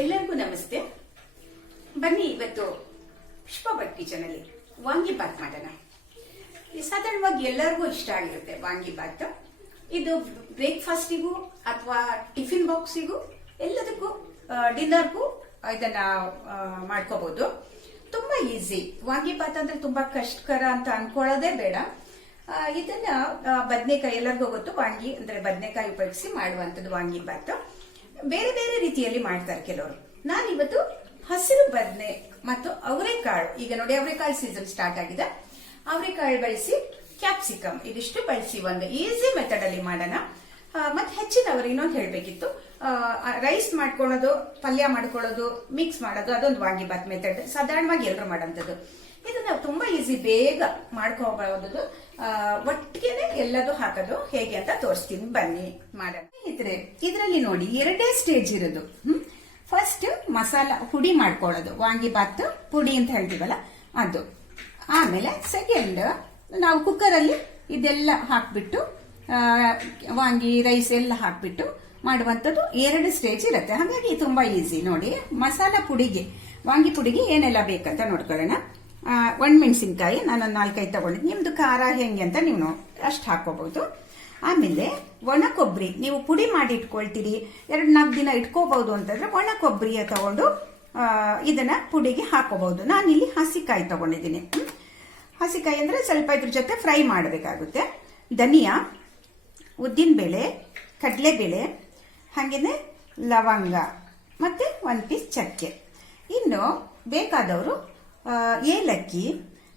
ಎಲ್ಲರಿಗೂ ನಮಸ್ತೆ. ಬನ್ನಿ ಇವತ್ತು ಪುಷ್ಪ ಭಟ್ ಕಿಚನ್ ಅಲ್ಲಿ ವಾಂಗಿ ಬಾತ್ ಮಾಡೋಣ. ಸಾಧಾರಣವಾಗಿ ಎಲ್ಲರಿಗೂ ಇಷ್ಟ ಆಗಿರುತ್ತೆ ವಾಂಗಿ ಬಾತ್. ಇದು ಬ್ರೇಕ್ಫಾಸ್ಟಿಗೂ ಅಥವಾ ಟಿಫಿನ್ ಬಾಕ್ಸಿಗೂ ಎಲ್ಲದಕ್ಕೂ ಡಿನ್ನರ್ಗೂ ಇದನ್ನ ಮಾಡ್ಕೋಬಹುದು. ತುಂಬಾ ಈಸಿ. ವಾಂಗಿ ಬಾತ್ ಅಂದ್ರೆ ತುಂಬಾ ಕಷ್ಟಕರ ಅಂತ ಅನ್ಕೊಳ್ಳೋದೇ ಬೇಡ. ಇದನ್ನ ಬದನೆಕಾಯಿ, ಎಲ್ಲರಿಗೂ ಗೊತ್ತು ವಾಂಗಿ ಅಂದ್ರೆ ಬದನೆಕಾಯಿ ಉಪಯೋಗಿಸಿ ಮಾಡುವಂತದ್ದು ವಾಂಗಿ ಬಾತ್. ಬೇರೆ ಬೇರೆ ರೀತಿಯಲ್ಲಿ ಮಾಡ್ತಾರೆ ಕೆಲವರು. ನಾನು ಇವತ್ತು ಹಸಿರು ಬದನೆ ಮತ್ತು ಅವರೆಕಾಳು, ಈಗ ನೋಡಿ ಅವರೆಕಾಳು ಸೀಸನ್ ಸ್ಟಾರ್ಟ್ ಆಗಿದೆ, ಅವರೆಕಾಳು ಬಳಸಿ ಕ್ಯಾಪ್ಸಿಕಮ್ ಇದಿಷ್ಟು ಬಳಸಿ ಒಂದು ಈಸಿ ಮೆಥಡ್ ಅಲ್ಲಿ ಮಾಡೋಣ. ಮತ್ತೆ ಹೆಚ್ಚಿನವರು ಇನ್ನೊಂದು ಹೇಳ್ಬೇಕಿತ್ತು, ರೈಸ್ ಮಾಡ್ಕೊಳ್ಳೋದು, ಪಲ್ಯ ಮಾಡ್ಕೊಳ್ಳೋದು, ಮಿಕ್ಸ್ ಮಾಡೋದು, ಅದೊಂದು ವಾಂಗಿ ಬಾತ್ ಮೆಥಡ್ ಸಾಧಾರಣವಾಗಿ ಎಲ್ಲರೂ ಮಾಡೋಂಥದ್ದು. ಇದನ್ನ ತುಂಬಾ ಈಸಿ, ಬೇಗ ಮಾಡ್ಕೋಬಹುದು. ಒಟ್ಟಿಗೆನೆ ಎಲ್ಲದೂ ಹಾಕೋದು ಹೇಗೆ ಅಂತ ತೋರಿಸ್ತೀನಿ, ಬನ್ನಿ ಮಾಡೋಣ. ಇದರಲ್ಲಿ ನೋಡಿ ಎರಡೇ ಸ್ಟೇಜ್ ಇರೋದು. ಫಸ್ಟ್ ಮಸಾಲ ಪುಡಿ ಮಾಡ್ಕೊಳ್ಳೋದು, ವಾಂಗಿ ಬಾತ್ ಪುಡಿ ಅಂತ ಹೇಳ್ತೀವಲ್ಲ ಅದು. ಆಮೇಲೆ ಸೆಕೆಂಡ್ ನಾವು ಕುಕ್ಕರ್ ಅಲ್ಲಿ ಇದೆಲ್ಲ ಹಾಕ್ಬಿಟ್ಟು ವಾಂಗಿ ರೈಸ್ ಎಲ್ಲ ಹಾಕ್ಬಿಟ್ಟು ಮಾಡುವಂತದ್ದು ಎರಡು ಸ್ಟೇಜ್ ಇರುತ್ತೆ. ಹಾಗಾಗಿ ತುಂಬಾ ಈಸಿ. ನೋಡಿ ಮಸಾಲ ಪುಡಿಗೆ, ವಾಂಗಿ ಪುಡಿಗೆ ಏನೆಲ್ಲ ಬೇಕಂತ ನೋಡ್ಕೊಳ್ಳೋಣ. ಒಣಮೆಣಸಿನ್ಕಾಯಿ ನಾನೊಂದು 4-5 ತಗೊಂಡಿದ್ದೆ. ನಿಮ್ದು ಖಾರ ಹೆಂಗೆ ಅಂತ ನೀವು ಅಷ್ಟು ಹಾಕೋಬಹುದು. ಆಮೇಲೆ ಒಣ ಕೊಬ್ಬರಿ, ನೀವು ಪುಡಿ ಮಾಡಿ ಇಟ್ಕೊಳ್ತೀರಿ, 2-4 ದಿನ ಇಟ್ಕೋಬಹುದು ಅಂತಂದ್ರೆ ಒಣ ಕೊಬ್ಬರಿಯ ತಗೊಂಡು ಇದನ್ನ ಪುಡಿಗೆ ಹಾಕೋಬಹುದು. ನಾನಿಲ್ಲಿ ಹಸಿಕಾಯಿ ತಗೊಂಡಿದ್ದೀನಿ. ಹಸಿಕಾಯಿ ಅಂದ್ರೆ ಸ್ವಲ್ಪ ಇದ್ರ ಜೊತೆ ಫ್ರೈ ಮಾಡಬೇಕಾಗುತ್ತೆ. ಧನಿಯಾ, ಉದ್ದಿನಬೇಳೆ, ಕಡಲೆಬೇಳೆ, ಹಾಗೇನೆ ಲವಂಗ ಮತ್ತೆ 1 ಪೀಸ್ ಚಕ್ಕೆ. ಇನ್ನು ಬೇಕಾದವರು ಏಲಕ್ಕಿ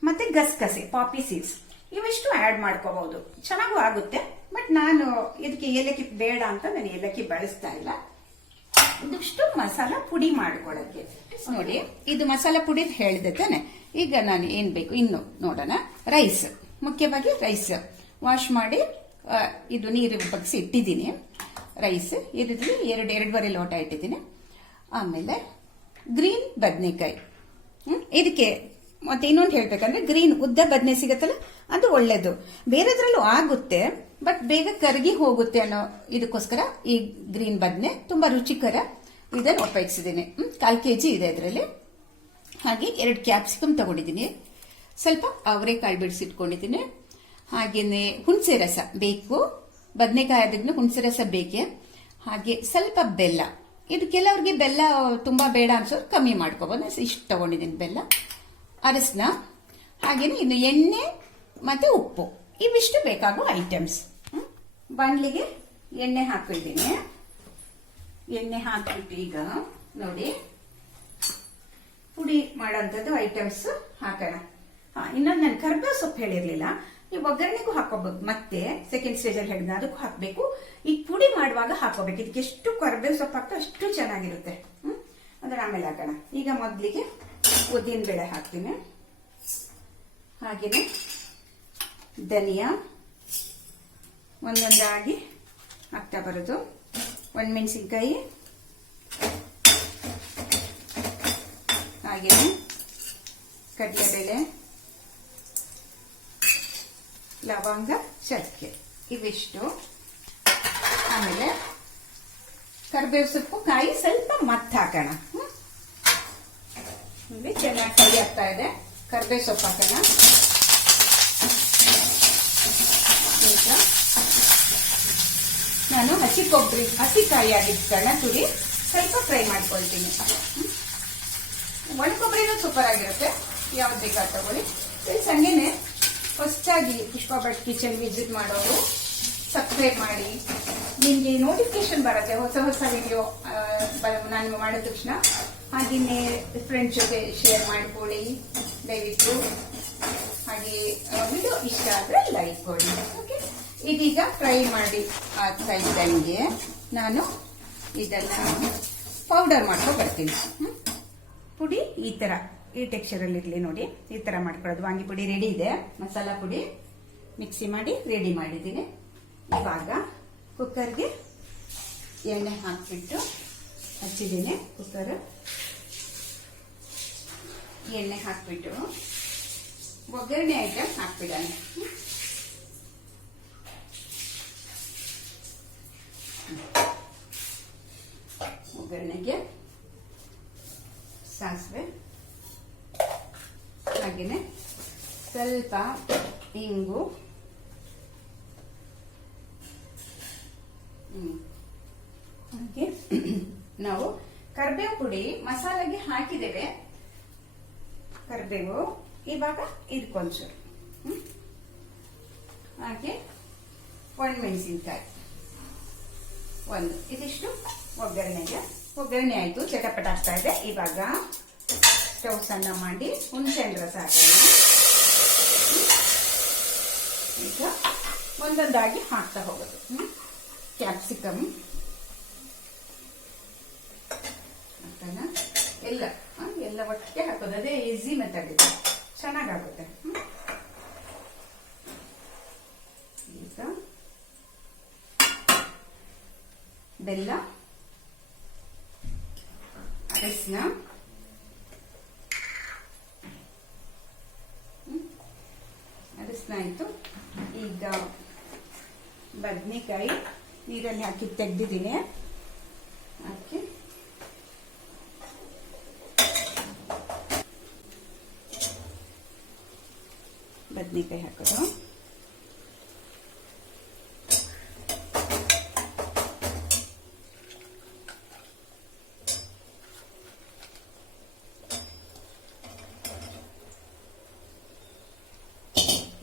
ಮತ್ತೆ ಗಸಗಸೆ, ಪಾಪಿ ಸೀಡ್ಸ್, ಇವಿಷ್ಟು ಆಡ್ ಮಾಡ್ಕೋಬಹುದು. ಚೆನ್ನಾಗೂ ಆಗುತ್ತೆ. ಬಟ್ ನಾನು ಇದಕ್ಕೆ ಏಲಕ್ಕಿ ಬೇಡ ಅಂತ ನಾನು ಏಲಕ್ಕಿ ಬಳಸ್ತಾ ಇಲ್ಲ. ಇದಿಷ್ಟು ಮಸಾಲ ಪುಡಿ ಮಾಡ್ಕೊಳ್ಳೋಕೆ. ನೋಡಿ ಇದು ಮಸಾಲ ಪುಡಿ ಹೇಳಿದೆ ತಾನೆ. ಈಗ ನಾನು ಏನ್ ಬೇಕು ಇನ್ನು ನೋಡೋಣ. ರೈಸ್, ಮುಖ್ಯವಾಗಿ ರೈಸ್ ವಾಶ್ ಮಾಡಿ ಇದು ನೀರು ಬಗ್ಸಿ ಇಟ್ಟಿದ್ದೀನಿ. ರೈಸ್ ಇರಿದ್ವಿ 2-2.5 ಲೋಟ ಇಟ್ಟಿದ್ದೀನಿ. ಆಮೇಲೆ ಗ್ರೀನ್ ಬದನೆಕಾಯಿ. ಇದಕ್ಕೆ ಮತ್ತೆ ಇನ್ನೊಂದು ಹೇಳ್ಬೇಕಂದ್ರೆ ಗ್ರೀನ್ ಉದ್ದ ಬದನೆ ಸಿಗತ್ತಲ್ಲ, ಅದು ಒಳ್ಳೇದು. ಬೇರೆದ್ರಲ್ಲೂ ಆಗುತ್ತೆ, ಬಟ್ ಬೇಗ ಕರಗಿ ಹೋಗುತ್ತೆ ಅನ್ನೋ ಇದಕ್ಕೋಸ್ಕರ ಈ ಗ್ರೀನ್ ಬದನೆ ತುಂಬಾ ರುಚಿಕರ. ಇದನ್ನು ಉಪಯೋಗಿಸಿದ್ದೀನಿ. 1/4 kg ಇದೆ ಇದರಲ್ಲಿ. ಹಾಗೆ 2 ಕ್ಯಾಪ್ಸಿಕಮ್ ತಗೊಂಡಿದ್ದೀನಿ. ಸ್ವಲ್ಪ ಅವರೆಕಾಳು ಬಿಡಿಸಿಟ್ಕೊಂಡಿದ್ದೀನಿ. ಹಾಗೇನೆ ಹುಣಸೆ ರಸ ಬೇಕು, ಬದನೆಕಾಯಿ ಆದಾಗ್ಲೂ ಹುಣಸೆ ರಸ ಬೇಕೆ. ಹಾಗೆ ಸ್ವಲ್ಪ ಬೆಲ್ಲ. ಇದು ಕೆಲವ್ರಿಗೆ ಬೆಲ್ಲ ತುಂಬಾ ಬೇಡ ಅನ್ಸೋರು ಕಮ್ಮಿ ಮಾಡ್ಕೋಬಹುದು. ಇಷ್ಟು ತಗೊಂಡಿದ್ದೀನಿ ಬೆಲ್ಲ, ಅರಸನ. ಹಾಗೇನೆ ಇನ್ನು ಎಣ್ಣೆ ಮತ್ತೆ ಉಪ್ಪು, ಇವಿಷ್ಟು ಬೇಕಾಗುವ ಐಟಮ್ಸ್. ಬಾಣಲಿಗೆ ಎಣ್ಣೆ ಹಾಕಿದ್ದೀನಿ. ಎಣ್ಣೆ ಹಾಕ್ಬಿಟ್ಟು ಈಗ ನೋಡಿ ಪುಡಿ ಮಾಡೋಂಥದ್ದು ಐಟಮ್ಸ್ ಹಾಕೋಣ. ಇನ್ನೊಂದು ನಾನು ಕರ್ಬೇವು ಸೊಪ್ಪು ಹೇಳಿರ್ಲಿಲ್ಲ, ನೀವು ಒಗ್ಗರಣೆಗೂ ಹಾಕೋಬಹುದು. ಮತ್ತೆ ಸೆಕೆಂಡ್ ಸ್ಟೇಜ್ ಅಲ್ಲಿ ಹೇಳಿದ ಅದಕ್ಕೂ ಹಾಕ್ಬೇಕು. ಈ ಪುಡಿ ಮಾಡುವಾಗ ಹಾಕೋಬೇಕು. ಇದಕ್ಕೆ ಎಷ್ಟು ಕರ್ಬೇವು ಸೊಪ್ಪು ಹಾಕ್ತಾ ಅಷ್ಟು ಚೆನ್ನಾಗಿರುತ್ತೆ. ಅದನ್ನ ಆಮೇಲೆ ಹಾಕೋಣ. ಈಗ ಮೊದಲಿಗೆ ಉದ್ದಿನ ಬೇಳೆ ಹಾಕ್ತೀನಿ. ಹಾಗೇನೆ ಧನಿಯಾ ಒಂದೊಂದಾಗಿ ಹಾಕ್ತಾ ಬರೋದು. ಒಣಮೆಣಸಿನ್ಕಾಯಿ, ಹಾಗೇನೆ ಕಡಲೆಬೇಳೆ, ಲವಂಗ, ಚಕ್ಕೆ, ಇವಿಷ್ಟು. ಆಮೇಲೆ ಕರಿಬೇವು ಸೊಪ್ಪು, ಕಾಯಿ ಸ್ವಲ್ಪ ಮತ್ತ ಹಾಕೋಣ. ಚೆನ್ನಾಗಿ ಫ್ರೈ ಆಗ್ತಾ ಇದೆ. ಕರಿಬೇವು ಸೊಪ್ಪು ಹಾಕೋಣ. ಈಗ ನಾನು ಹಸಿ ಕೊಬ್ಬರಿ, ಹಸಿಕಾಯಿ ಆಗಿಟ್ಕೊಳ್ಳ ತುರಿ ಸ್ವಲ್ಪ ಫ್ರೈ ಮಾಡ್ಕೊಳ್ತೀನಿ. ಒಣ ಕೊಬ್ಬರಿನೂ ಸೂಪರ್ ಆಗಿರುತ್ತೆ. ಯಾವ್ದು ಬೇಕಾದ ತಗೊಳ್ಳಿ. ಹಂಗೇನೆ ಹೊಸದಾಗಿ ಪುಷ್ಪ ಭಟ್ ಕಿಚನ್ ವಿಸಿಟ್ ಮಾಡೋರು ಸಬ್ಸ್ಕ್ರೈಬ್ ಮಾಡಿ, ನಿಮಗೆ ನೋಟಿಫಿಕೇಶನ್ ಬರುತ್ತೆ ಹೊಸ ಹೊಸ ವಿಡಿಯೋ ನಾನು ಮಾಡಿದ ತಕ್ಷಣ. ಹಾಗೆಯೇ ಫ್ರೆಂಡ್ಸ್ ಜೊತೆ ಶೇರ್ ಮಾಡಿಕೊಳ್ಳಿ ದಯವಿಟ್ಟು. ಹಾಗೆ ವಿಡಿಯೋ ಇಷ್ಟ ಆದ್ರೆ ಲೈಕ್ ಕೊಡಿ. ಓಕೆ, ಇದೀಗ ಫ್ರೈ ಮಾಡಿ ಆಗ್ತಾ ಇದ್ದಂಗೆ ನಾನು ಇದನ್ನ ಪೌಡರ್ ಮಾಡ್ಕೊಂಡು ಬರ್ತೀನಿ. ಪುಡಿ ಈ ತರ ಈ ಟೆಕ್ಸ್ಚರ್ ಅಲ್ಲಿ ಇರ್ಲಿ. ನೋಡಿ ಈ ತರ ಮಾಡ್ಕೊಳ್ಳೋದು. ವಾಂಗಿ ಪುಡಿ ರೆಡಿ ಇದೆ. ಮಸಾಲಾ ಪುಡಿ ಮಿಕ್ಸಿ ಮಾಡಿ ರೆಡಿ ಮಾಡಿದ್ದೀನಿ. ಇವಾಗ ಕುಕ್ಕರ್ಗೆ ಎಣ್ಣೆ ಹಾಕ್ಬಿಟ್ಟು ಹಚ್ಚಿದ್ದೀನಿ. ಕುಕ್ಕರ್ ಎಣ್ಣೆ ಹಾಕ್ಬಿಟ್ಟು ಒಗ್ಗರಣೆ ಐಟಮ್ ಹಾಕ್ಬಿಡೋಣ. ಒಗ್ಗರಣೆಗೆ ಸಾಸಿವೆ, ಹಾಗೆಯೇ ಸ್ವಲ್ಪ ಇಂಗು, ಹಾಗೆ ನಾವು ಕರಿಬೇವು ಪುಡಿ ಮಸಾಲೆಗೆ ಹಾಕಿದ್ದೇವೆ. ಕರಿಬೇವು ಇವಾಗ ಇದಕ್ಕೊಂಚೂರು, ಹಾಗೆ ಒಣಮೆಣಸಿನಕಾಯಿ ಒಂದು, ಇದಿಷ್ಟು ಒಗ್ಗರಣೆ ಆಯ್ತು. ಚಟಪಟ ಆಗ್ತಾ ಇದೆ. ಇವಾಗ ಸ್ಟವ್ ಸಣ್ಣ ಮಾಡಿ ಹುಣಸೆಹಣ್ಣು ರಸ ಹಾಕೋಣ. ಈಗ ಒಂದೊಂದಾಗಿ ಹಾಕ್ತಾ ಹೋಗೋದು. ಕ್ಯಾಪ್ಸಿಕಮ್ ಹಾಕೋಣ. ಎಲ್ಲ ಒಟ್ಟಿಗೆ ಹಾಕೋದು, ಅದೇ ಈಸಿ ಮೆಥಡ್ ಇದೆ, ಚೆನ್ನಾಗಾಗುತ್ತೆ. ಈಗ ಬೆಲ್ಲ, ಅರಿಶಿನ, ಆಯ್ತು. ಈಗ ಬದನೆಕಾಯಿ ನೀರಲ್ಲಿ ಹಾಕಿ ತೆಗ್ದಿದ್ದೀನಿ. ಹಾಕಿ ಬದನೆಕಾಯಿ ಹಾಕೋದು.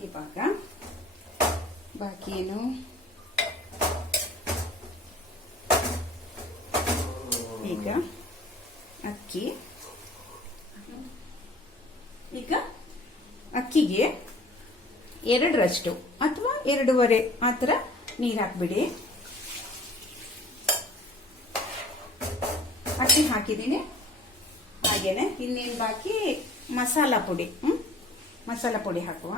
ಇವಾಗ ಬಾಕಿ ಏನು, ಈಗ ಅಕ್ಕಿಗೆ 2ರಷ್ಟು ಅಥವಾ 2.5 ಆ ಥರ ನೀರು ಹಾಕ್ಬಿಡಿ. ಅಕ್ಕಿ ಹಾಕಿದ್ದೀನಿ. ಹಾಗೇನೆ ಇನ್ನೇನು ಬಾಕಿ ಮಸಾಲ ಪುಡಿ ಹಾಕುವ.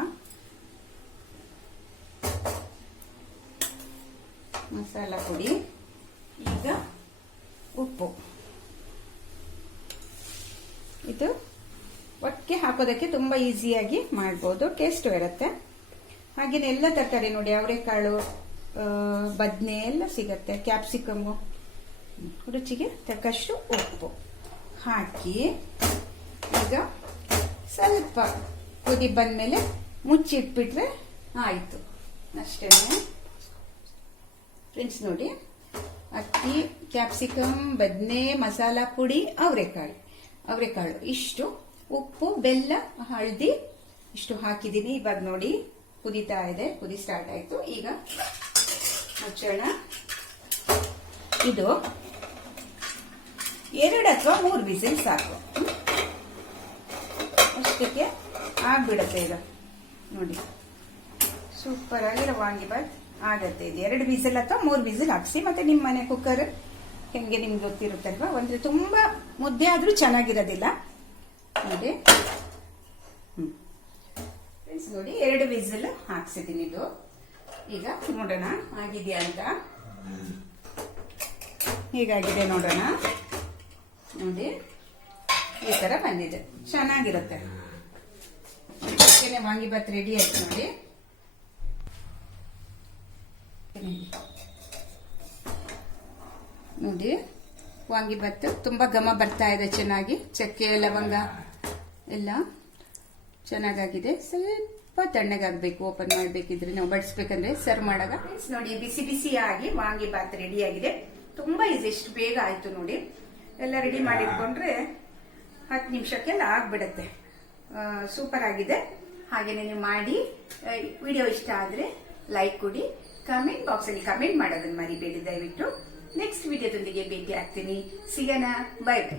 ಮಸಾಲ ಪುಡಿ, ಈಗ ಉಪ್ಪು. ಇದು ಒಟ್ಟಿಗೆ ಹಾಕೋದಕ್ಕೆ ತುಂಬಾ ಈಸಿಯಾಗಿ ಮಾಡ್ಬೋದು, ಟೇಸ್ಟ್ ಇರುತ್ತೆ. ಹಾಗೇನೆ ಎಲ್ಲ ತರಕಾರಿ ನೋಡಿ, ಅವರೆಕಾಳು, ಬದನೆ ಎಲ್ಲ ಸಿಗತ್ತೆ, ಕ್ಯಾಪ್ಸಿಕಮ್ಮು. ರುಚಿಗೆ ತಕ್ಕಷ್ಟು ಉಪ್ಪು ಹಾಕಿ ಈಗ ಸ್ವಲ್ಪ ಕುದಿ ಬಂದ್ಮೇಲೆ ಮುಚ್ಚಿಟ್ಬಿಟ್ರೆ ಆಯ್ತು, ಅಷ್ಟೇನೆ ಫ್ರೆಂಡ್ಸ್. ನೋಡಿ, ಅಕ್ಕಿ, ಕ್ಯಾಪ್ಸಿಕಮ್, ಬದನೆ, ಮಸಾಲ ಪುಡಿ, ಅವರೆಕಾಳು ಇಷ್ಟು, ಉಪ್ಪು, ಬೆಲ್ಲ, ಹಳದಿ ಇಷ್ಟು ಹಾಕಿದ್ದೀನಿ. ಇವಾಗ ನೋಡಿ ಕುದಿತಾ ಇದೆ, ಕುದಿ ಸ್ಟಾರ್ಟ್ ಆಯ್ತು. ಈಗ ಮುಚ್ಚೋಣ. ಇದು 2 ಅಥವಾ 3 ವಿಸಿಲ್ ಸಾಕು, ಅಷ್ಟಕ್ಕೆ ಆಗ್ಬಿಡತ್ತೆ. ಇದು ನೋಡಿ ಸೂಪರ್ ಆಗಿರೋ ವಾಂಗಿಬಾತ್ ಆಗತ್ತೆ. ಇದು 2 ವಿಸಿಲ್ ಅಥವಾ 3 ವಿಸಿಲ್ ಹಾಕ್ಸಿ. ಮತ್ತೆ ನಿಮ್ಮ ಮನೆ ಕುಕ್ಕರ್ ಹೆಂಗೆ ನಿಮ್ಗೆ ಗೊತ್ತಿರುತ್ತಲ್ವಾ, ಒಂದು ತುಂಬಾ ಮುದ್ದೆ ಆದ್ರೂ ಚೆನ್ನಾಗಿರೋದಿಲ್ಲ ನೋಡಿ. ಫ್ರೆಂಡ್ಸ್ ನೋಡಿ, 2 ವಿಸಿಲ್ ಹಾಕ್ಸಿದ್ದೀನಿ. ಇದು ಈಗ ನೋಡೋಣ ಆಗಿದೆಯಾ ಅಂತ. ಹೀಗಾಗಿದೆ ನೋಡೋಣ. ನೋಡಿ ಈ ತರ ಬಂದಿದೆ, ಚೆನ್ನಾಗಿರುತ್ತೆ. ವಾಂಗಿಬಾತ್ ರೆಡಿ ಆಯ್ತು ನೋಡಿ. ನೋಡಿ ವಾಂಗಿಬಾತ್ ತುಂಬಾ ಘಮ ಬರ್ತಾ ಇದೆ, ಚೆನ್ನಾಗಿ ಚಕ್ಕೆ ಲವಂಗ ಎಲ್ಲ ಚೆನ್ನಾಗಾಗಿದೆ. ಸ್ವಲ್ಪ ತಣ್ಣಗಾಗಬೇಕು, ಓಪನ್ ಮಾಡಬೇಕಿದ್ರೆ ನಾವು ಬಡಿಸ್ಬೇಕಂದ್ರೆ ಸರ್ವ್ ಮಾಡಾಗ. ನೋಡಿ ಬಿಸಿ ಬಿಸಿಯಾಗಿ ವಾಂಗಿಬಾತ್ ರೆಡಿ ಆಗಿದೆ. ತುಂಬಾ ಈಸಿ, ಎಷ್ಟು ಬೇಗ ಆಯ್ತು ನೋಡಿ. ಎಲ್ಲ ರೆಡಿ ಮಾಡಿಟ್ಕೊಂಡ್ರೆ 10 ನಿಮಿಷಕ್ಕೆಲ್ಲ ಆಗ್ಬಿಡತ್ತೆ. ಸೂಪರ್ ಆಗಿದೆ. ಹಾಗೇನೆ ನೀವು ಮಾಡಿ. ವಿಡಿಯೋ ಇಷ್ಟ ಆದ್ರೆ ಲೈಕ್ ಕೊಡಿ, ಕಮೆಂಟ್ ಬಾಕ್ಸ್ ಅಲ್ಲಿ ಕಮೆಂಟ್ ಮಾಡೋದನ್ನ ಮರಿಬೇಡಿ ದಯವಿಟ್ಟು. ನೆಕ್ಸ್ಟ್ ವಿಡಿಯೋದೊಂದಿಗೆ ಭೇಟಿ ಆಗ್ತೀನಿ. ಸಿಗೋಣ. Bye bye.